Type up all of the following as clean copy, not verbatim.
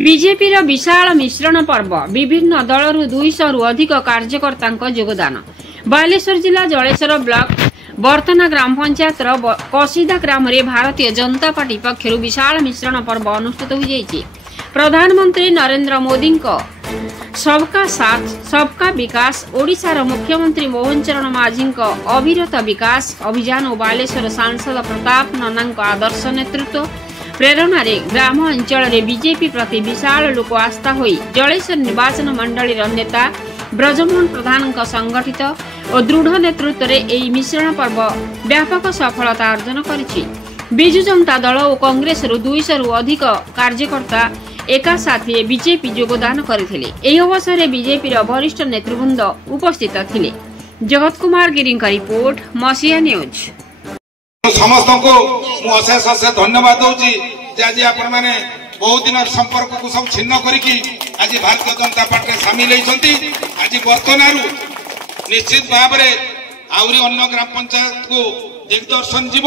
BJP विशाल मिश्रण पर्व विभिन्न दलरू 200 रु अधिक कार्यकर्ता योगदान। बालेश्वर जिला जलेश्वर ब्लॉक बर्तना ग्राम पंचायत कसीदा ग्राम रे भारतीय जनता पार्टी पक्षर विशाल मिश्रण पर्व अनुष्ठित हो जाइए। प्रधानमंत्री नरेंद्र मोदी सबका साथ सबका विकास, ओडिशार मुख्यमंत्री मोहन चरण माझी अविरत विकास अभियान और बालेश्वर सांसद प्रताप नन्ना आदर्श नेतृत्व प्रेरणा रे ग्राम अंचल रे बीजेपी प्रति विशाल लोक आस्था होई जलेश्वर निर्वाचन मंडली नेता ब्रजमोहन प्रधान संगठित और दृढ़ नेतृत्व रे एई मिश्रण पर्व व्यापक सफलता अर्जन करिछि। बिजु जनता दल और कांग्रेस 200 रु अधिक कार्यकर्ता एका साथी बीजेपी योगदान करथिले। एही अवसर रे बीजेपी वरिष्ठ नेतृवृंद उपस्थित थिले। जगत कुमार गिरी का रिपोर्ट, मसिया न्यूज। समस्त को अशेष अशेष धन्यवाद दूची आज आपण माने बहुत दिन संपर्क को सब छिन्न करिकी आज भारतीय जनता पार्टी सामिल होती। आज बर्तनारू निश्चित भाव में आउरी अन्य ग्राम पंचायत को दिग्दर्शन जीव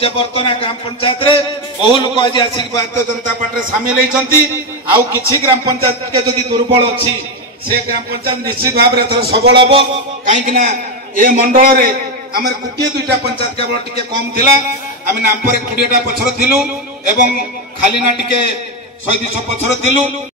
जे बर्तना ग्राम पंचायत रे बहु लोक आज आसिक भारतीय जनता पार्टी सामिल होती। आउ किछि ग्राम पंचायत के जदि दुर्बल अच्छी से ग्राम पंचायत निश्चित भाव में सबल हम कहीं ए मंडल रे आम गोटे दुईटा पंचायत केवल टिके कम थिला। आम नाम पर 20टा पछर थिलु एवं खाली ना टिके 100-200 पछर थिलु।